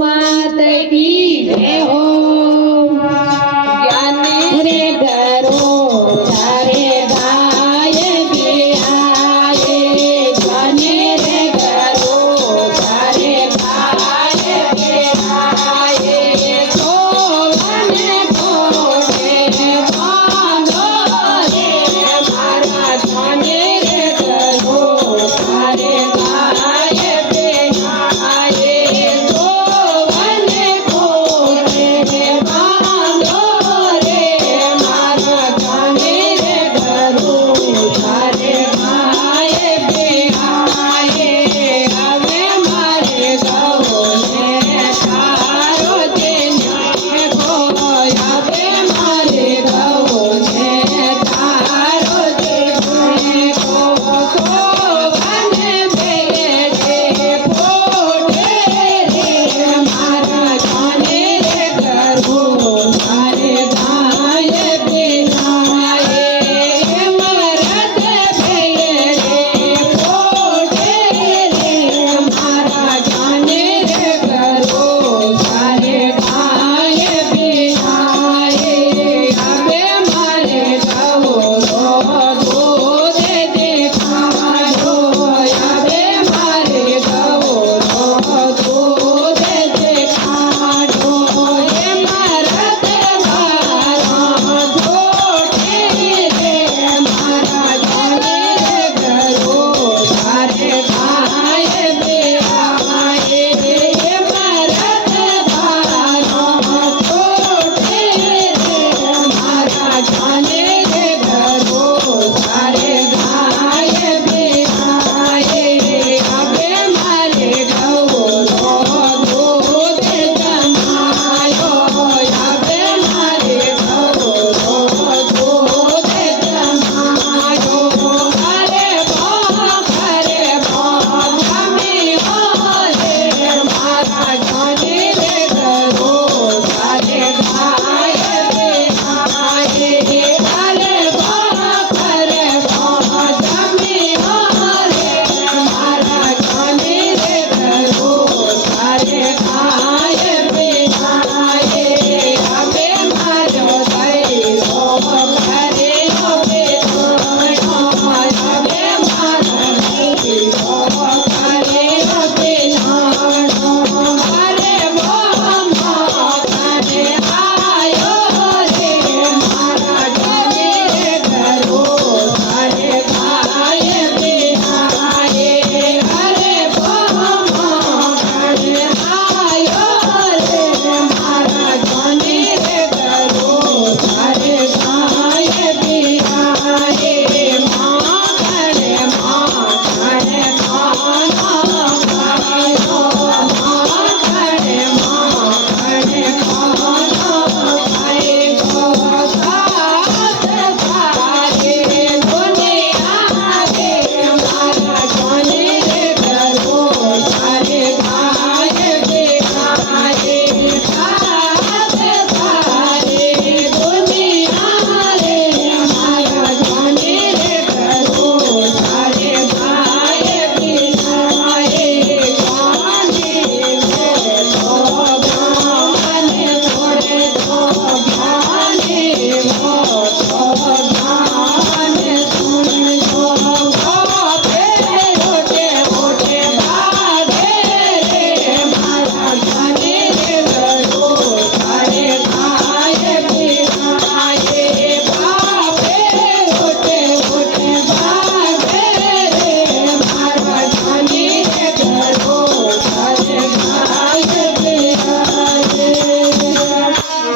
मात की जय हो। ज्ञान रे धरो रे गाय बिहाए, ज्ञान रे धरो रे गाय बिहाए, सोवन कोटे बांधो रे मारा, ज्ञान रे धरो रे गाय बिहाए,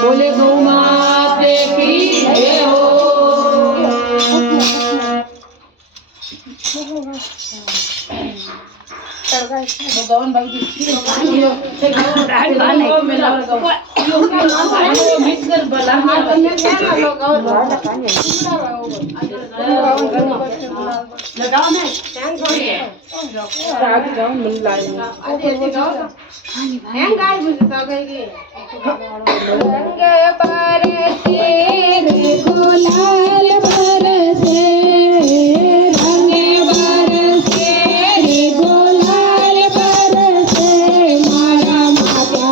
बोले गौ माते की जय हो। भगवान भक्ति मिक्सर लगाओ में आगे जाओ मिल लाएंगे हैंग गाय बुझ तो गई रंग बरसे रे गुलाल बरसे रंग बरसे रे गुलाल बरसे मारा माता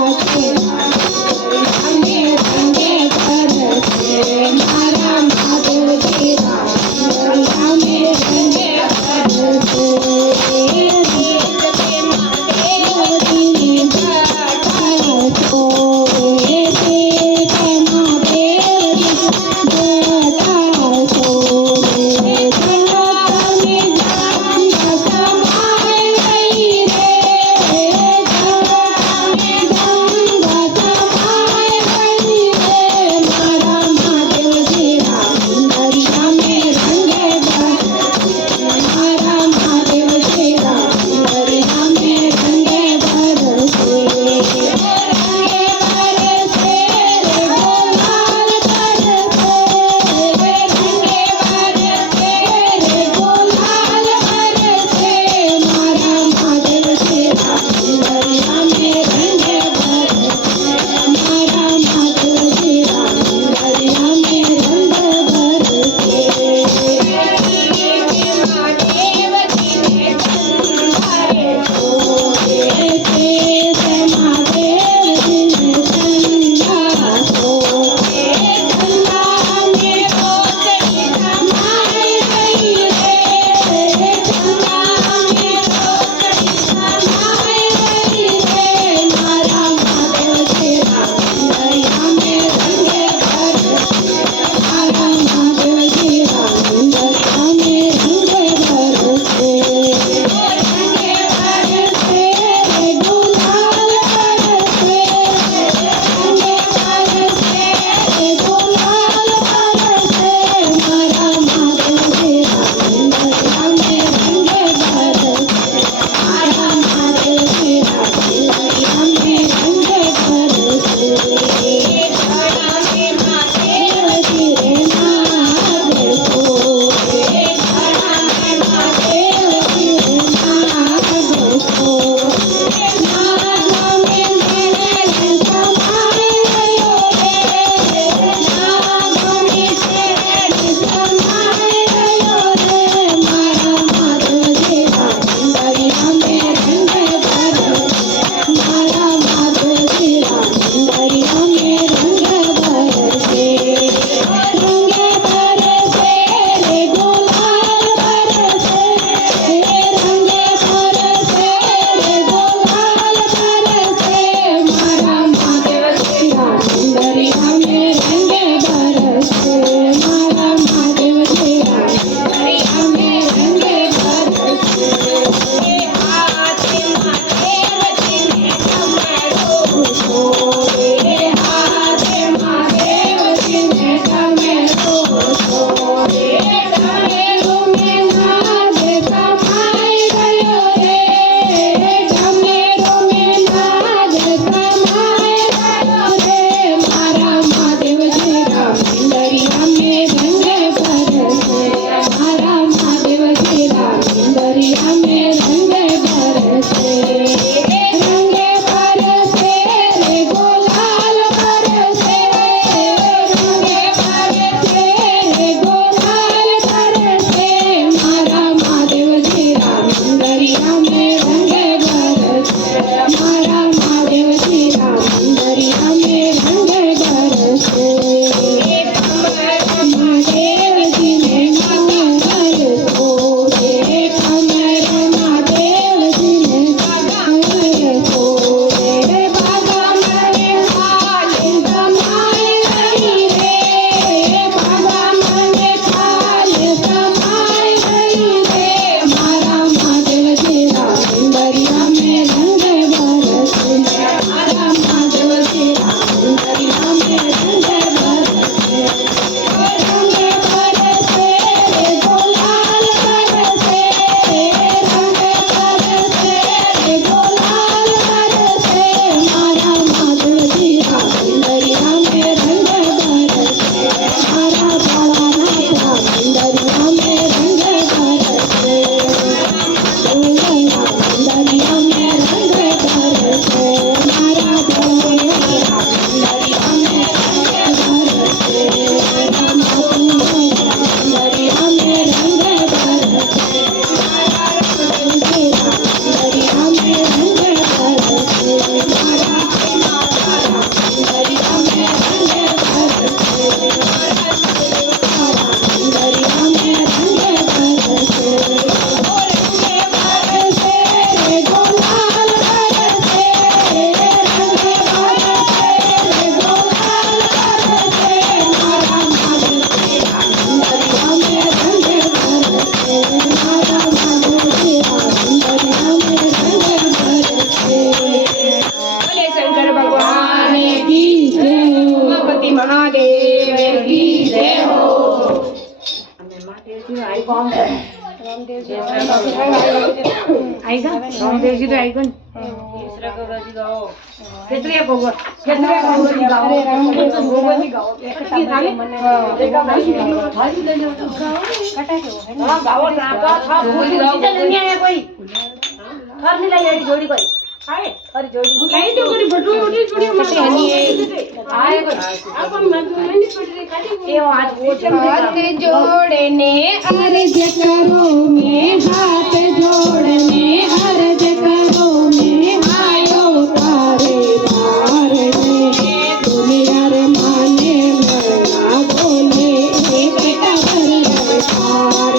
आएगा रामदेव जी तो आएगा तीसरा गोगोजी गाओ केतरे गोगो गोगोजी गाओ अरे रामदेव गोगोजी गाओ की थाली देखा भाई ले लो कटा के हां गाओ नाका था गोगोजी गाओ चल नहीं आया कोई थर नहीं लाई जोड़ी कोई आए अरे जोड़ी लाई तो कोई बटू उड़ी जोड़ी मत आनी है आए कोई अपन मत नहीं पड़ काटी ये आज वो हाथ जोड़ने अर्ज करो में हाथ जोड़ने अर्ज करो में आयो तारे द्वार में दुनिया रे माने मना बोले एक टकर तार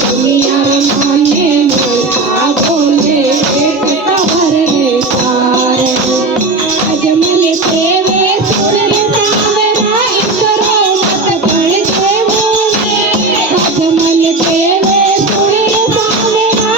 दुनिया रे माने मना बोले एक टकर तार अजमल तेरे सुन सावरा इंद्रो मत बन के मुने अजमल तेरे सुन सावरा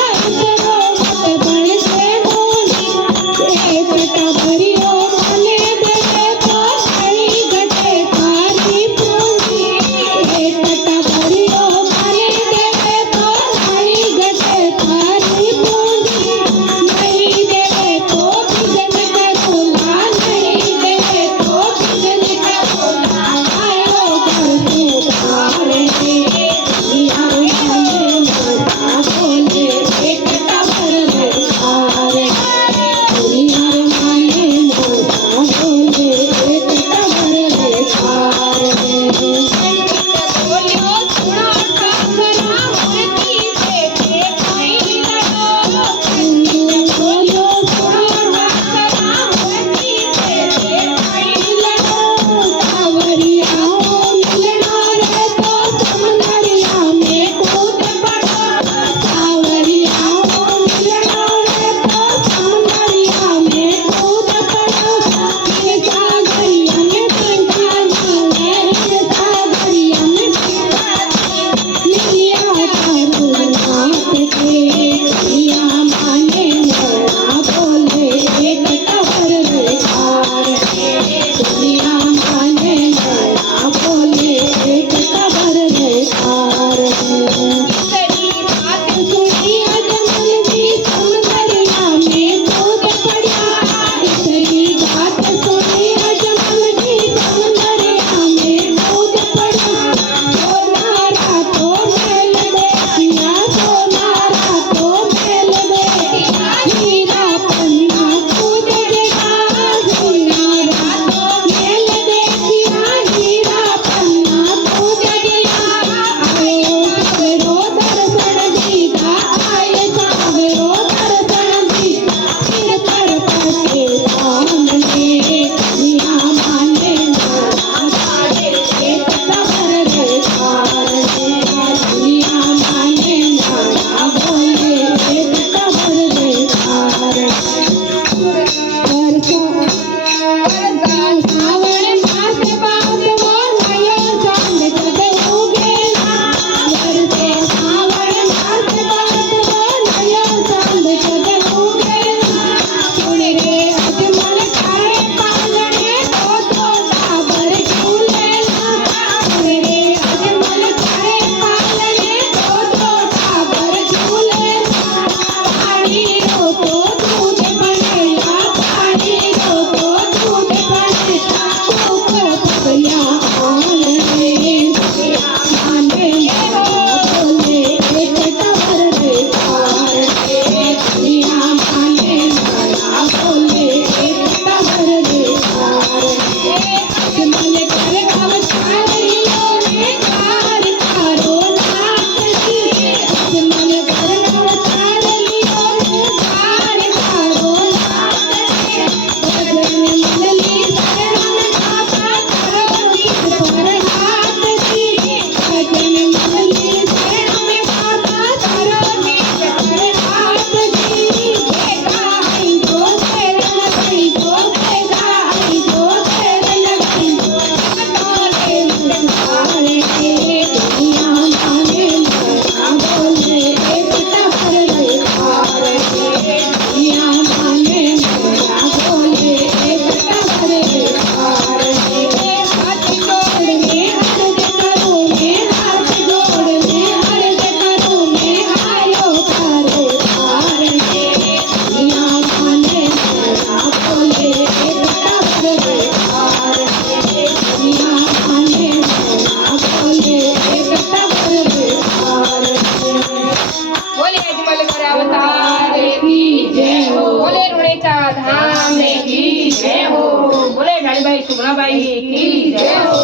ભીમાબાઈ કી જય હો.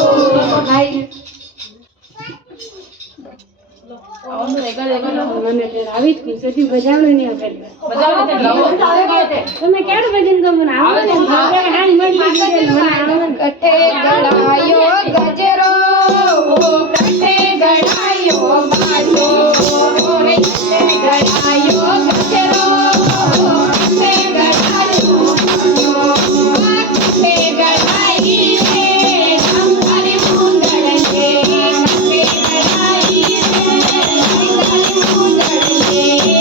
મને તે આવી જ ખુશી બજાવને નહીં આપેલ તમે કેડું ભજન ગો મને આવે ને હાલ મળી મને આવે કઠે ગળાયો ગજરો કઠે ગળાયો બાજો રે કઠે ગળાયો ગજરો કઠે ગળાયો બાજો કઠે ગળાઈ રે સંભારી મુંદળ રે કઠે ગળાઈ રે સંભારી મુંદળ રે કઠે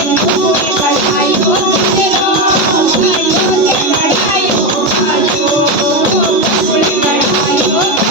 ગળાયો ગજરો કઠે ગળાયો બાજો કઠે ગળાયો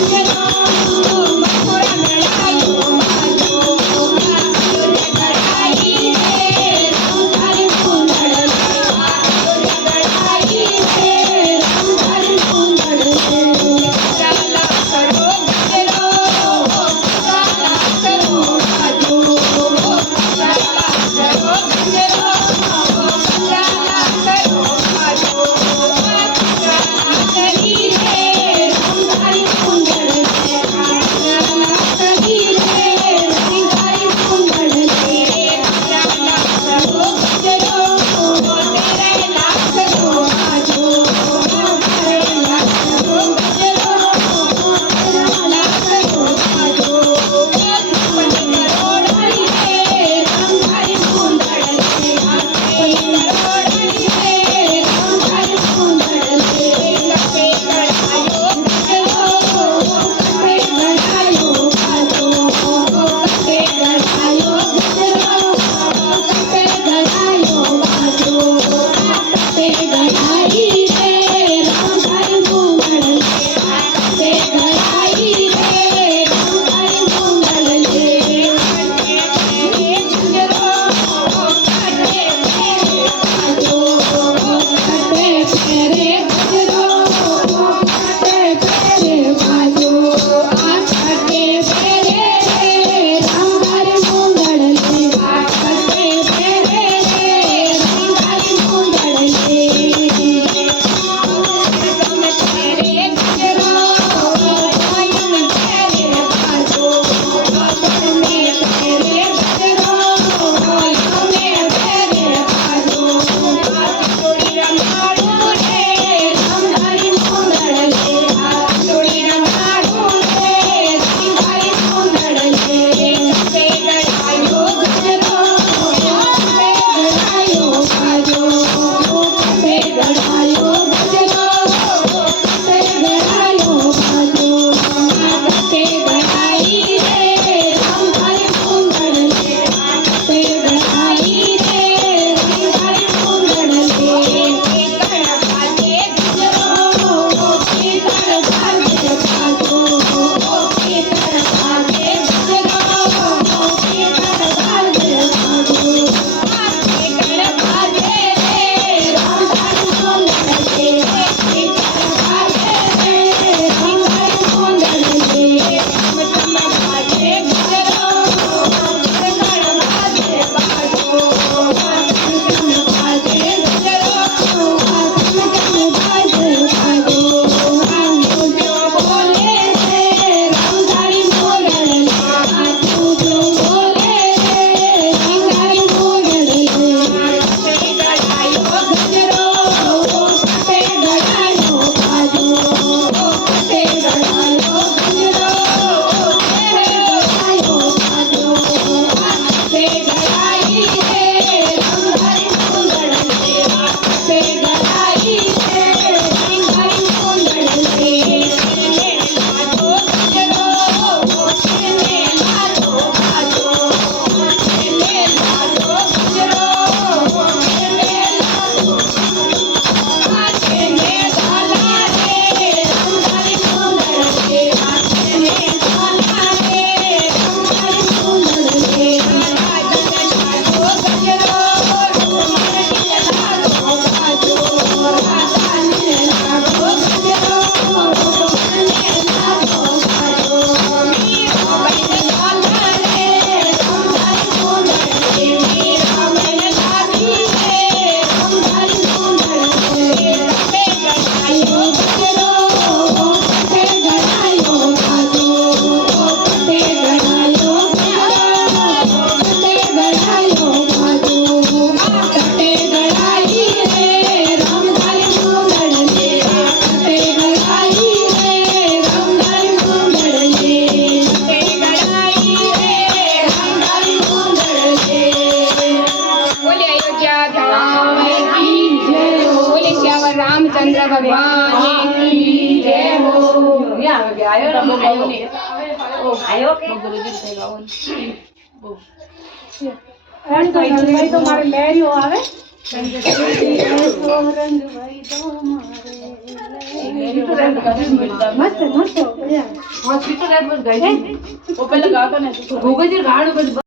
धाम की जय हो। बोले श्यावर रामचंद्र भगवान की जय हो। રંગભાઈ તો મારે લહેરિયો આવે રંગભાઈ તો મારે મસ્ત મસ્ત હોસ્પિટલ